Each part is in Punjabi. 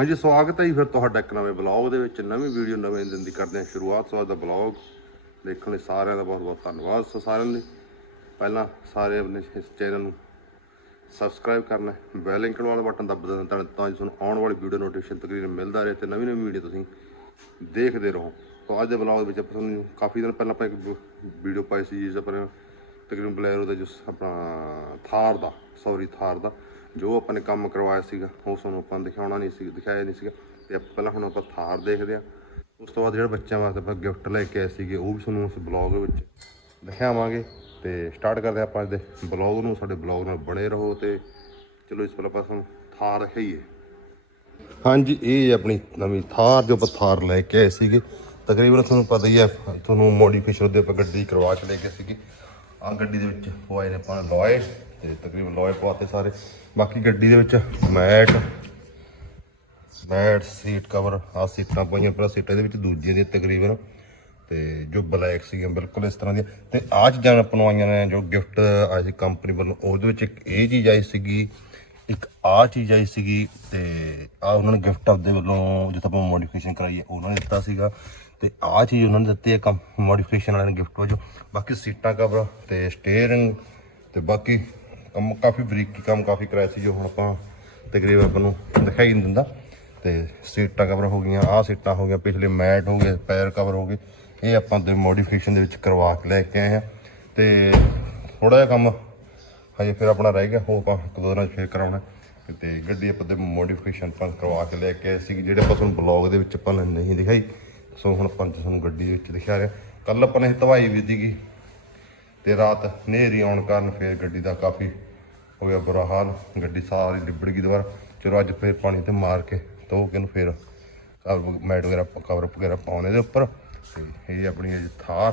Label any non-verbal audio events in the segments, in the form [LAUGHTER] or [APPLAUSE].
ਹਾਂਜੀ, ਸਵਾਗਤ ਹੈ ਜੀ ਫਿਰ ਤੁਹਾਡਾ ਇੱਕ ਨਵੇਂ ਬਲੌਗ ਦੇ ਵਿੱਚ। ਨਵੀਂ ਵੀਡੀਓ, ਨਵੇਂ ਦਿਨ ਦੀ ਕਰਦੇ ਹਾਂ ਸ਼ੁਰੂਆਤ ਸੋ ਅੱਜ ਦਾ ਬਲੌਗ ਦੇਖਣ ਲਈ ਸਾਰਿਆਂ ਦਾ ਬਹੁਤ ਬਹੁਤ ਧੰਨਵਾਦ ਸੋ, ਸਾਰਿਆਂ ਲਈ। ਪਹਿਲਾਂ ਸਾਰੇ ਆਪਣੇ ਇਸ ਚੈਨਲ ਨੂੰ ਸਬਸਕ੍ਰਾਈਬ ਕਰਨਾ ਬੈਲ ਆਈਕਨ ਵਾਲਾ ਬਟਨ ਦੱਬ ਦੇਣਾ ਤਾਂ ਤਾਂ ਜੋ ਤੁਹਾਨੂੰ ਆਉਣ ਵਾਲੀ ਵੀਡੀਓ ਨੋਟੀਫਿਕੇਸ਼ਨ ਤਕਰੀਬਨ ਮਿਲਦਾ ਰਹੇ ਤੇ ਨਵੀਂ ਨਵੀਂ ਵੀਡੀਓ ਤੁਸੀਂ ਦੇਖਦੇ ਰਹੋ। ਸੋ ਅੱਜ ਦੇ ਬਲੌਗ ਵਿੱਚ ਆਪਾਂ ਤੁਹਾਨੂੰ ਕਾਫੀ ਦਿਨ ਪਹਿਲਾਂ ਆਪਾਂ ਇੱਕ ਵੀਡੀਓ ਪਾਈ ਸੀ ਜਿਸ ਆਪਣਾ ਤਕਰੀਬਨ ਬਲੈਰੋ ਦਾ ਜੋ ਆਪਣਾ ਥਾਰ ਦਾ ਸੌਰੀ ਥਾਰ ਦਾ। ਜੋ ਆਪਾਂ ਨੇ ਕੰਮ ਕਰਵਾਇਆ ਸੀਗਾ, ਉਹ ਤੁਹਾਨੂੰ ਆਪਾਂ ਦਿਖਾਉਣਾ ਨਹੀਂ ਸੀ, ਦਿਖਾਇਆ ਨਹੀਂ ਸੀਗਾ। ਤੇ ਆਪਾਂ ਪਹਿਲਾਂ ਹੁਣ ਆਪਾਂ ਥਾਰ ਦੇਖਦੇ ਆ ਉਸ ਤੋਂ ਬਾਅਦ ਜਿਹੜਾ ਬੱਚਿਆਂ ਵਾਸਤੇ ਆਪਾਂ ਗਿਫਟ ਲੈ ਕੇ ਆਏ ਸੀਗੇ, ਉਹ ਵੀ ਤੁਹਾਨੂੰ ਉਸ ਬਲੌਗ ਵਿੱਚ ਦਿਖਾਵਾਂਗੇ। ਤੇ ਸਟਾਰਟ ਕਰਦੇ ਹਾਂ ਆਪਾਂ ਅੱਜ ਦੇ ਬਲੌਗ ਨੂੰ, ਸਾਡੇ ਬਲੌਗ ਨਾਲ ਬਣੇ ਰਹੋ ਤੇ ਚਲੋ ਇਸ ਪਹਿਲਾਂ ਆਪਾਂ ਤੁਹਾਨੂੰ ਥਾਰ ਦਿਖਾਈਏ। ਹਾਂਜੀ, ਇਹ ਆਪਣੀ ਨਵੀਂ ਥਾਰ ਜੋ ਆਪਾਂ ਥਾਰ ਲੈ ਕੇ ਆਏ ਸੀਗੇ। ਤਕਰੀਬਨ ਤੁਹਾਨੂੰ ਪਤਾ ਹੀ ਹੈ, ਤੁਹਾਨੂੰ ਮੋਡੀਫਿਕੇਸ਼ਨ ਉਹਦੇ ਆਪਾਂ ਗੱਡੀ ਕਰਵਾ ਕੇ ਲੈ ਕੇ ਸੀਗੀ। ਆ ਗੱਡੀ ਦੇ ਵਿੱਚ ਪਵਾਏ ਨੇ ਆਪਾਂ ਲੋਏ ਤੇ ਤਕਰੀਬਨ ਲੋਏ ਪਵਾਤੇ ਸਾਰੇ। ਬਾਕੀ ਗੱਡੀ ਦੇ ਵਿੱਚ ਮੈਟ ਮੈਟ, ਸੀਟ ਕਵਰ ਆ ਸੀਟਾਂ ਪਾਈਆਂ ਪਰ ਸੀਟਾਂ ਦੇ ਵਿੱਚ, ਦੂਜੀਆਂ ਦੀਆਂ ਤਕਰੀਬਨ, ਤੇ ਜੋ ਬਲੈਕ ਸੀਗੀਆਂ ਬਿਲਕੁਲ ਇਸ ਤਰ੍ਹਾਂ ਦੀਆਂ। ਤੇ ਆ ਚੀਜ਼ਾਂ ਆਪਾਂ ਨੂੰ ਆਈਆਂ ਨੇ, ਜੋ ਗਿਫਟ ਆਈ ਸੀ ਕੰਪਨੀ ਵੱਲੋਂ, ਉਹਦੇ ਵਿੱਚ ਇੱਕ ਇਹ ਚੀਜ਼ ਆਈ ਸੀਗੀ, ਇੱਕ ਆ ਚੀਜ਼ ਆਈ ਸੀਗੀ, ਤੇ ਆ ਉਹਨਾਂ ਨੇ ਗਿਫਟ ਆਪਦੇ ਵੱਲੋਂ ਜਿੱਥੇ ਆਪਾਂ ਮੋਡੀਫਿਕੇਸ਼ਨ ਕਰਾਈ ਹੈ ਉਹਨਾਂ ਨੇ ਦਿੱਤਾ ਸੀਗਾ। ਤੇ ਆ ਚੀਜ਼ ਉਹਨਾਂ ਨੇ ਦਿੱਤੀ ਹੈ ਕੰਮ ਮੋਡੀਫਿਕੇਸ਼ਨ ਵਾਲਿਆਂ ਨੇ ਗਿਫਟ ਵਜੋਂ। ਬਾਕੀ ਸੀਟਾਂ ਕਵਰ ਤੇ ਸਟੀਅਰਿੰਗ ਤੇ ਬਾਕੀ ਕੰਮ ਕਾਫੀ ਬਰੀਕੀ ਕੰਮ ਕਾਫੀ ਕਰਾਇਆ ਸੀ ਜੋ ਹੁਣ ਆਪਾਂ ਤਕਰੀਬਨ ਆਪਾਂ ਨੂੰ ਦਿਖਾਈ ਨਹੀਂ ਦਿੰਦਾ। ਤੇ ਸੀਟਾਂ ਕਵਰ ਹੋ ਗਈਆਂ, ਆਹ ਸੀਟਾਂ ਹੋ ਗਈਆਂ, ਪਿਛਲੇ ਮੈਟ ਹੋ ਗਏ, ਪੈਰ ਕਵਰ ਹੋ ਗਏ। ਇਹ ਆਪਾਂ ਦੇ ਮੋਡੀਫਿਕੇਸ਼ਨ ਦੇ ਵਿੱਚ ਕਰਵਾ ਕੇ ਲੈ ਕੇ ਆਏ ਆ ਤੇ ਥੋੜਾ ਜਿਹਾ ਕੰਮ ਹਜੇ ਫਿਰ ਆਪਣਾ ਰਹਿ ਗਿਆ ਉਹ ਆਪਾਂ ਇੱਕ ਦੋ ਦਿਨਾਂ 'ਚ ਫਿਰ ਕਰਾਉਣਾ। ਤੇ ਗੱਡੀ ਆਪਾਂ ਦੇ ਮੋਡੀਫਿਕੇਸ਼ਨ ਆਪਾਂ ਕਰਵਾ ਕੇ ਲੈ ਕੇ ਆਏ ਸੀ, ਜਿਹੜੇ ਆਪਾਂ ਤੁਹਾਨੂੰ ਬਲੌਗ ਦੇ ਵਿੱਚ ਆਪਾਂ ਨੇ ਨਹੀਂ ਦਿਖਾਈ। ਸੋ ਹੁਣ ਆਪਾਂ ਤੁਹਾਨੂੰ ਗੱਡੀ ਦੇ ਵਿੱਚ ਦਿਖਾ ਰਿਹਾ ਕੱਲ ਆਪਾਂ ਨੇ ਧਵਾਈ ਵੀ ਸੀਗੀ ਤੇ ਰਾਤ ਹਨੇਰੀ ਆਉਣ ਕਾਰਨ ਫਿਰ ਗੱਡੀ ਦਾ ਕਾਫੀ ਹੋ ਗਿਆ ਬੁਰਾ ਹਾਲ। ਗੱਡੀ ਸਾਰੀ ਲਿਬੜ ਗਈ ਦੁਬਾਰਾ। ਚਲੋ ਅੱਜ ਫਿਰ ਪਾਣੀ ਤੇ ਮਾਰ ਕੇ ਧੋ ਕੇ ਨੂੰ ਫਿਰ ਕਵਰ ਮੈਟ ਵਗੈਰਾ, ਕਵਰ ਵਗੈਰਾ ਪਾਉਣੇ ਦੇ ਉੱਪਰ। ਤੇ ਇਹ ਆਪਣੀ ਇਹ ਥਾਰ।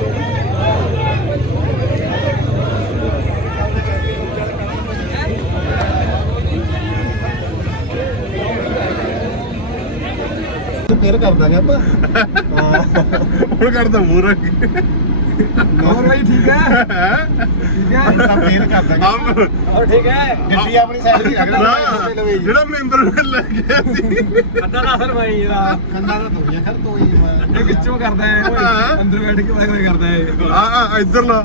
ਕਰ ਦਾਂਗੇ ਆਪਾਂ। [LAUGHS] ਹੁਣ ਕਰਦਾ ਮੂੰਹ ਰੱਖ ਹੋਰ ਬਾਈ ਠੀਕ ਹੈ? ਠੀਕ ਹੈ? ਤਾਂ ਫੇਰ ਕਰ ਦਾਂਗੇ ਆਮ ਹੋਰ ਠੀਕ ਹੈ? ਗੱਡੀ ਆਪਣੀ ਸਾਈਡ ਦੀ ਰੱਖ ਨਾ ਲੈ ਜਿਹੜਾ ਮੈਂਬਰ ਲੈ ਗਿਆ ਸੀ। ਅੱਧਾ ਨਾ ਸਰ ਭਾਈ ਯਾਰ ਕੰਦਾ ਤਾਂ ਤੋੜੀਆਂ ਕਰ ਤੋਈ ਇਹ ਵਿੱਚੋਂ ਕਰਦਾ ਹੈ ਓਏ ਅੰਦਰ ਬੈਠ ਕੇ ਵਾਈ ਵਾਈ ਕਰਦਾ ਹੈ। ਆ ਆ ਇੱਧਰ ਲਾ।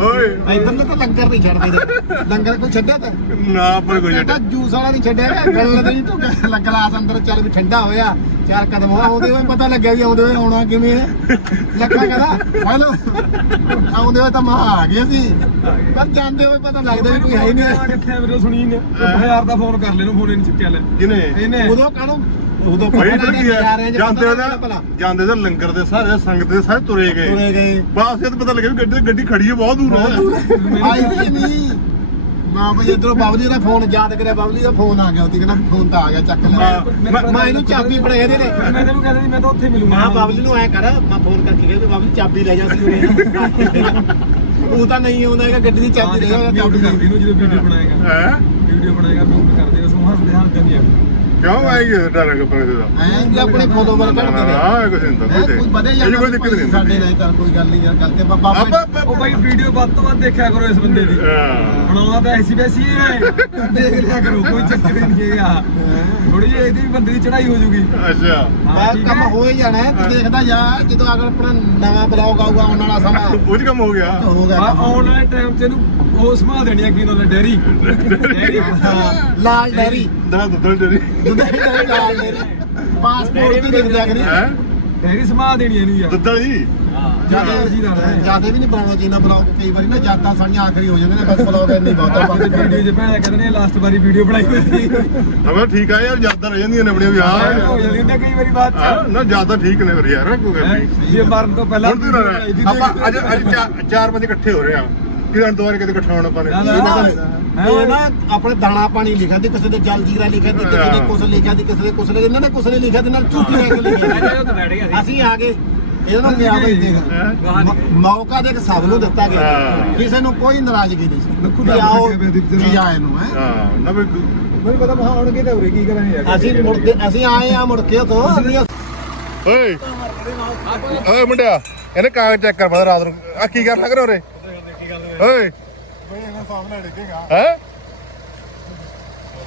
ਓਏ। ਇਧਰ ਨੂੰ ਤਾਂ ਲੰਗਰ ਨਹੀਂ ਛੱਡਦੇ ਲੰਗਰ ਕੋਈ ਛੱਡਿਆ ਤਾਂ? ਨਾ ਪਰ ਕੋਈ ਤਾਂ ਜੂਸ ਵਾਲਾ ਨਹੀਂ ਛੱਡਿਆ ਗੱਲ ਨਹੀਂ ਤੂੰ ਗਲਾਸ ਅੰਦਰ ਚੱਲ ਵੀ ਠੰਡਾ ਹੋਇਆ। ਚਾਰ ਕਦਮ ਆਉਂਦੇ ਹੋਏ ਪਤਾ ਲੱਗਿਆ ਵੀ ਆਉਂਦੇ ਹੋਏ ਆਉਣਾ ਕਿਵੇਂ ਹੈ ਲੱਗਾ ਕਹਦਾ ਹੈਲੋ। ਆਉਂਦੇ ਹੋਏ ਤਾਂ ਮਾਂ ਆ ਗਿਆ ਸੀ। ਪਰ ਜਾਂਦੇ ਹੋਏ ਪਤਾ ਲੱਗਦਾ ਵੀ ਕੋਈ ਹੈ ਹੀ ਨਹੀਂ। ਕਿੱਥੇ ਮੇਰੇ ਸੁਣੀ ਨੇ। ਹਜ਼ਾਰ ਦਾ ਫੋਨ ਕਰ ਲੈ ਨੂੰ ਫੋਨ ਹੀ ਨਹੀਂ ਚੁੱਕਿਆ ਲੈ। ਕਿਨੇ ਇਹਨੇ। ਉਦੋਂ ਕਾਹਨੂੰ ਉਦੋਂ ਭਾਈ ਪਤਾ ਤਾਂ ਨਹੀਂ ਕੀ ਹੈ ਜਾ ਰਹੇ ਜਾਂ ਜਾਂਦੇ ਪਤਾ ਉਹਦਾ ਭਲਾ। ਜਾਂਦੇ ਦਾ ਲੰਗਰ ਦੇ ਸਾਰੇ ਸੰਗਤ ਦੇ ਸਾਰੇ ਤੁਰੇ ਗਏ। ਤੁਰੇ ਗਏ। ਬਾਅਦ ਫਿਰ ਪਤਾ ਲੱਗਿਆ ਵੀ ਗੱਡੀ ਗੱਡੀ ਖੜੀ ਹੈ ਬਹੁਤ ਦੂਰ ਹੈ। ਆਈ ਵੀ ਨਹੀਂ। ਮਾਂ ਬਈ ਇਧਰੋਂ ਬਾਬਲੀ ਦਾ ਫੋਨ ਯਾਦ ਕਰਿਆ ਬਾਬਲੀ ਦਾ ਫੋਨ ਆ ਗਿਆ ਉਹਦੀ ਕਹਿੰਦਾ ਫੋਨ ਤਾਂ ਆ ਗਿਆ ਚੱਕ ਲੈ। ਮੈਂ- ਮੈਂ ਇਹਨੂੰ ਚਾਬੀ ਫੜੇ ਇਹਦੇ ਨੇ। ਮੈਂ ਤੈਨੂੰ ਕਹਿੰਦਾ ਸੀ ਮੈਂ ਤਾਂ ਉੱਥੇ ਮਿਲੂੰਗਾ। ਮਾਂ ਬਾਬਲੀ ਨੂੰ ਐ ਕਰ ਮੈਂ ਫੋਨ ਕਰਕੇ ਕਿਹਾ ਵੀ ਬਾਬਲੀ ਚਾਬੀ ਲੈ ਜਾ ਉਹ ਤਾਂ ਨਹੀਂ ਆਉਂਦਾ ਹੈਗਾ ਗੱਡੀ ਦੀ ਚਾਬੀ ਲੈ ਜਾ ਚਾਬੀ ਕਰਦੀ ਨੂੰ ਜਦੋਂ ਵੀਡੀਓ ਬਣਾਏਗਾ। ਹੈ? ਵੀਡੀਓ ਬਣਾਏਗਾ ਮਿਊਟ ਕਰ ਦੇ ਉਸ ਨੂੰ ਹੱਸਦੇ ਹੱਸਦੇ ਨਹੀਂ ਆ। ਕਿਉਂ ਆਏਗੀ ਡਰ ਕੇ ਪਰੇ ਦਾ? ਐਂ ਜੀ ਆਪਣੇ ਫੋਲੋਵਰ ਕੱਢਦੇ ਨੇ ਨਾ ਕੁਝ ਨਹੀਂ ਹੁੰਦਾ ਹੈਂ, ਕੋਈ ਵਧੇ ਇਹ ਜਾਂਦਾ ਕੋਈ ਦਿੱਕਤ ਨਹੀਂ ਸਾਡੇ ਨਾਲ ਚੱਲ ਕੋਈ ਗੱਲ ਨਹੀਂ ਯਾਰ ਗੱਲ ਤੇ ਬਾਬਾ ਉਹ ਬਾਈ ਵੀਡੀਓ ਵੱਧ ਤੋਂ ਵੱਧ ਦੇਖਿਆ ਕਰੋ ਇਸ ਬੰਦੇ ਦੀ। ਹਾਂ। ਬਣਾਉਂਦਾ ਤਾਂ ਐਸੀ ਵੈਸੀ ਹੈ। ਦੇਖ ਲਿਆ ਕਰੋ ਕੋਈ ਚੱਕਰ ਹੀ ਨਹੀਂ ਹੈਗਾ। ਥੋੜੀ ਜਿਹੀ ਇਹਦੀ ਵੀ ਬੰਦੇ ਦੀ ਚੜਾਈ ਹੋ ਜੂਗੀ। ਅੱਛਾ। ਮੈਂ ਠੀਕ ਕੰਮ ਹੈ। ਹੋ ਹੀ ਜਾਣਾ ਹੈ, ਤੂੰ ਦੇਖਦਾ ਜਾ ਜਦੋਂ ਅਗਰ ਆਪਣਾ ਨਵਾਂ ਬਲੌਗ ਆਊਗਾ ਆਉਣ ਵਾਲਾ ਸਮਾਂ। ਉਹ ਕੰਮ ਹੋ ਗਿਆ। ਹੋ ਗਿਆ ਆ। ਆਉਣ ਵਾਲੇ ਟਾਈਮ 'ਚ ਇਹਨੂੰ ਉਹ ਸਮਾ ਦੇਣੀ ਆ ਕੀ ਉਹਨਾਂ ਨੇ ਡੈਰੀ। ਡੈਰੀ? ਹਾਂ, ਲਾਲ ਡੈਰੀ। ਦਾ ਦੁੱਧ ਡਰੀ। ਦੁੱਧ ਦੀ ਡੈਰੀ ਲਾਲ ਡੈਰੀ। ਪਾਸਪੋਰਟ ਦੀ ਲਿਖ ਦਿਆ ਕਰੀ ਹੈ? ਤੇਰੀ ਸੰਭਾਲ ਦੇਣੀ ਇਹਨੂੰ ਯਾਰ। ਦੁੱਧ ਵਾਲੀ? ਜ਼ਿਆਦਾ ਜੀ ਦਾ ਰਹਿ ਜ਼ਿਆਦਾ ਵੀ ਨਹੀਂ ਬਣਾਉਣਾ ਚਾਹੀਦਾ ਬਲੌਗ ਕਈ ਵਾਰੀ ਨਾ ਜ਼ਿਆਦਾ ਸਾਡੀਆਂ ਆਖਰੀ ਹੋ ਜਾਂਦੇ ਨੇ ਬਸ ਬਲੌਗ ਇੰਨੀ ਬਹੁਤ ਆ। ਬਾਕੀ ਵੀਡੀਓ ਜੇ ਭੈਣਾ ਕਹਿੰਦੇ ਨੇ ਲਾਸਟ ਵਾਰੀ ਵੀਡੀਓ ਬਣਾਈ ਹੋਈ ਸੀ। ਅਬੇ ਠੀਕ ਆ ਯਾਰ ਜ਼ਿਆਦਾ ਰਹਿ ਜਾਂਦੀਆਂ ਨੇ ਆਪਣੀਆਂ ਵੀ ਹੋ। ਜਾਂਦੀ ਹੁੰਦੀ ਆ ਕਈ ਵਾਰੀ ਚ। ਨਾ ਜ਼ਿਆਦਾ ਠੀਕ ਨੇ ਫਿਰ ਯਾਰ ਕੋਈ ਗੱਲ ਨਹੀਂ। ਜੇ ਮਰਨ ਤੋਂ ਪਹਿਲਾਂ ਨਾ। ਆਪਾਂ ਅੱਜ ਅੱਜ ਚਾਰ- ਚਾਰ ਬੰਦੇ ਇਕੱਠੇ ਹੋ ਰਹੇ ਆ। ਕਿਹਨਾਂ ਦੁਬਾਰਾ ਕਦੇ ਇਕੱਠਾ ਹੋਣਾ ਨੇ? ਨਾ, ਨਾ, ਇਹ ਨਾ। ਨਾ ਆਪਣੇ ਦਾਣਾ ਪਾਣੀ ਲਿਖਿਆ ਤੇ ਕਿਸੇ ਦੇ ਜਲ ਜੀਰਾ ਲਿਖਿਆ ਤੇ ਕਿਸੇ ਨੇ ਕੁਛ ਲਿਖਿਆ ਤੇ ਕਿਸੇ ਦੇ ਕੁਛ ਲਿਖਿਆ ਇਹਨਾਂ ਨੇ ਕੁਛ ਨਹੀਂ ਲਿਖਿਆ ਤੇ ਨਾਲ ਝੂਠੀ ਲੈ ਕੇ ਲਿਖਿਆ? ਅਸੀਂ। ਆ ਗਏ ਇਹਨਾਂ ਨੂੰ ਕਿਹਾ ਬਈ ਦੇਖ ਮ- ਮੌਕਾ ਦੇ ਸਭ ਨੂੰ ਦਿੱਤਾ ਗਿਆ। ਕਿਸੇ ਨੂੰ ਕੋਈ ਨਾਰਾਜ਼ਗੀ ਨਹੀਂ ਸੀ। ਲੱਖੂ ਵੀ ਦਾ ਆਓ। ਜੀ ਆਏ ਨੂੰ ਹੈ। ਹਾਂ ਨਾ ਵੀ ਮੈਨੂੰ ਪਤਾ ਮਹਾ ਆਉਣਗੇ ਤਾਂ ਉਰੇ ਕੀ ਕਰਾਂਗੇ ਯਾਰ। ਅਸੀਂ ਮੁੜ ਕੇ ਅਸੀਂ ਆਏ ਆ ਮੁੜ ਕੇ ਉਥੋਂ। ਓਏ। ਓਏ ਮੁੰਡਿਆ ਇਹਨੇ ਕਾਗਜ਼ ਚੈੱਕ ਕਰ ਪਤਾ ਰਾਤ ਨੂੰ। ਆ ਕੀ ਕਰਨ ਲੱਗ ਰਹੇ ਉਰੇ? ਓਏ। ਸਾਹਮਣੇ ਡਿੱਗੇਗਾ। ਹੈ?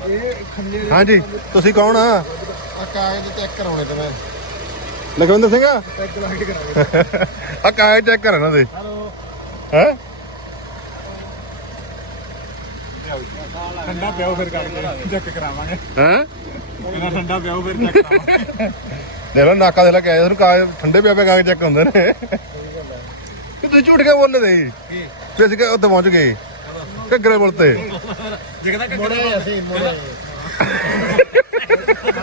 ਇਹ ਖੰਨੇ ਦੇ ਹਾਂਜੀ ਤੁਸੀਂ ਕੌਣ ਆ? ਆ ਕਾਗਜ਼ ਚੈੱਕ ਕਰਾਉਣੇ ਤੇ ਮੈਂ। ਲਖਵਿੰਦਰ ਸਿੰਘ ਆ? ਕਰਾਂਗੇ [LAUGHS] ਆ ਕਾਗਜ਼ ਚੈੱਕ ਕਰ ਇਹਨਾਂ ਦੇ। ਹੈ? ਠੰਡਾ ਪਿਆਓ ਫਿਰ ਕਰਕੇ ਚੈੱਕ ਕਰਾਵਾਂਗੇ। ਹੈ? ਇਹਨਾਂ ਠੰਡਾ ਪਿਆਓ ਫਿਰ ਚੈੱਕ ਕਰਾਵਾਂਗੇ। ਲਓ ਨਾਕਾ ਦੇ ਲਾ ਕੇ ਆਏ ਤੁਹਾਨੂੰ ਕਾਗਜ਼ ਠੰਡੇ ਪਿਆ ਪਿਆ ਕਾਗਜ਼ ਚੈੱਕ ਹੁੰਦੇ ਨੇ। ਤੁਸੀਂ ਝੂਠ ਕੇ ਬੋਲਦੇ ਦੇ ਵੀ ਅਸੀਂ ਕਿ ਉੱਥੇ ਪਹੁੰਚ ਗਏ। ਘੱਗਰੇ ਬੁਲ ਤੇ। ਮੁੜੇ ਅਸੀਂ ਮੁੜੇ।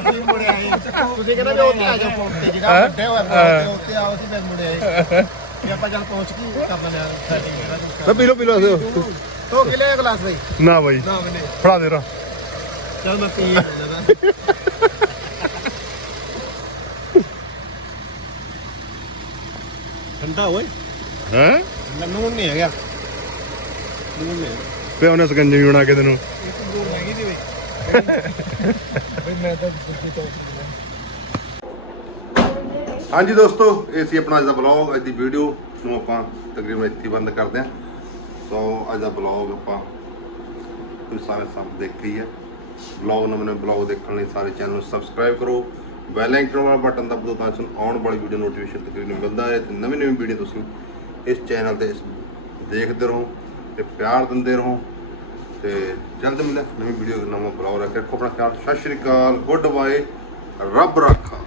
ਅਸੀਂ ਮੁੜੇ ਆਏ। ਤੁਸੀਂ ਕਹਿੰਦੇ ਵੀ ਉੱਥੇ ਆ ਜਾਓ ਪੌਂਟ ਤੇ ਜਿਹੜਾ? ਵੱਡੇ ਹੋਇਆ ਤੇ ਉੱਤੇ ਆਓ ਅਸੀਂ ਫਿਰ ਮੁੜੇ ਆਏ। ਵੀ ਆਪਾਂ ਚੱਲ ਪਹੁੰਚ ਗਏ ਕਰ ਲੈਣੇ ਆ ਸੈਟਿੰਗ ਜਿਹੜਾ ਤਾਂ ਪੀ ਲਓ ਪੀ ਲਓ ਅਸੀਂ। ਤੋ ਕਿਲੇ ਗਲਾਸ ਬਈ। ਨਾ ਬਾਈ। ਨਾ ਮੈਨੇ ਫੜਾ ਦੇ ਰਾ। ਚੱਲ ਮੈਂ ਪੀ ਲੈਣਾ ਠੰਡਾ ਓਏ। ਹੈ? ਮੈਨੂੰ ਨਹੀਂ ਹੈਗਾ। ਪਿਆ ਉਹਨੇ ਸਕੰਜੇ ਬਣਾ ਕੇ ਤੈਨੂੰ। ਹਾਂਜੀ ਦੋਸਤੋ, ਇਹ ਸੀ ਆਪਣਾ ਅੱਜ ਦਾ ਬਲੌਗ ਅੱਜ ਦੀ ਵੀਡੀਓ ਨੂੰ ਆਪਾਂ ਤਕਰੀਬਨ ਇੱਥੇ ਹੀ ਬੰਦ ਕਰਦੇ ਹਾਂ। ਸੋ ਅੱਜ ਦਾ ਬਲੌਗ ਆਪਾਂ ਤੁਸੀਂ ਸਾਰੇ ਸਭ ਦੇਖ ਹੀ ਹੈ। ਬਲੌਗ ਨਵੇਂ ਨਵੇਂ ਬਲੌਗ ਦੇਖਣ ਲਈ ਸਾਰੇ ਚੈਨਲ ਨੂੰ ਸਬਸਕ੍ਰਾਈਬ ਕਰੋ। ਬੈਲ ਆਈਕਨ ਵਾਲਾ ਬਟਨ ਦਬਾ ਤਾਂ ਤੁਹਾਨੂੰ ਆਉਣ ਵਾਲੀ ਵੀਡੀਓ ਨੋਟੀਫਿਕੇਸ਼ਨ ਤਕਰੀਬਨ ਮਿਲਦਾ ਹੈ ਤੇ ਨਵੀਂ ਨਵੀਂ ਵੀਡੀਓ ਤੁਸੀਂ ਇਸ ਚੈਨਲ ਤੇ ਦੇਖਦੇ ਰਹੋ। ਤੇ ਪਿਆਰ ਦਿੰਦੇ ਰਹੋ ਤੇ ਜਲਦ ਮਿਲਦਾ ਨਵੀਂ ਵੀਡੀਓ ਨਵਾਂ ਬਲੌਗ ਰੱਖ ਰੱਖੋ ਆਪਣਾ ਖਿਆਲ। ਸਤਿ ਸ਼੍ਰੀ ਅਕਾਲ। Good bye. ਰੱਬ ਰੱਖਾ।